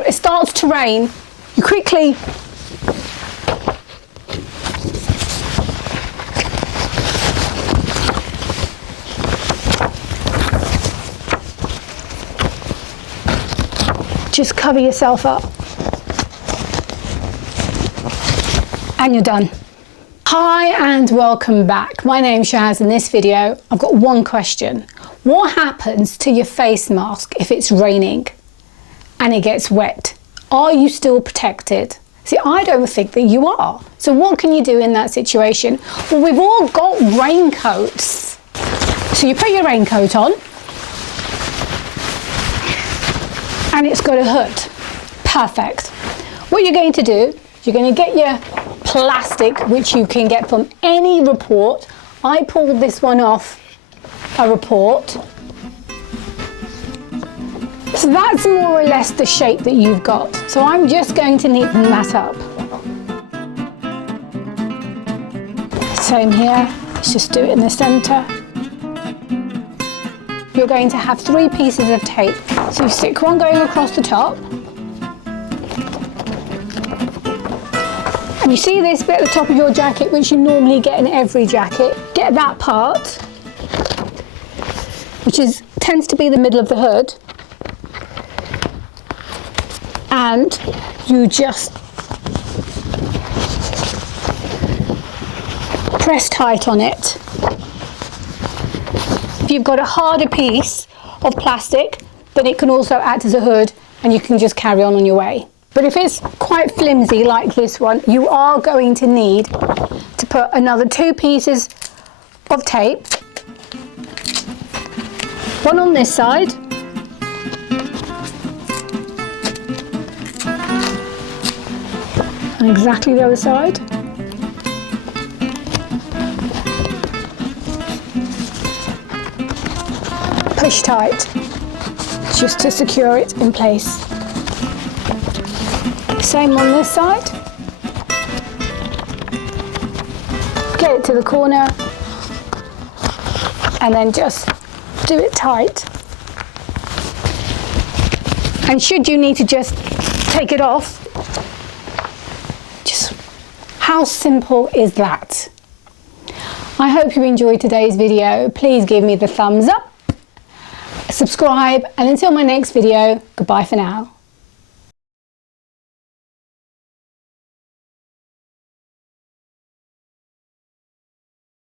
it starts to rain, you quickly just cover yourself up and you're done. Hi and welcome back. My name's Shaz. In this video, I've got one question. What happens to your face mask if it's raining and it gets wet? Are you still protected? See, I don't think that you are. So what can you do in that situation? Well, we've all got raincoats. So you put your raincoat on and it's got a hood. Perfect. What you're going to do, you're going to get your plastic, which you can get from any report. I pulled this one off a report. So that's more or less the shape that you've got. So I'm just going to neaten that up. Same here, let's just do it in the center. You're going to have 3 pieces of tape. So you stick one going across the top. And you see this bit at the top of your jacket, which you normally get in every jacket. Get that part, which tends to be the middle of the hood. And you just press tight on it. If you've got a harder piece of plastic, then it can also act as a hood and you can just carry on your way. But if it's quite flimsy like this one, you are going to need to put another 2 pieces of tape. One on this side. And exactly the other side. Push tight, just to secure it in place. Same on this side. Get it to the corner and then just do it tight. And should you need to just take it off, just how simple is that? I hope you enjoyed today's video. Please give me the thumbs up, subscribe, and until my next video, goodbye for now.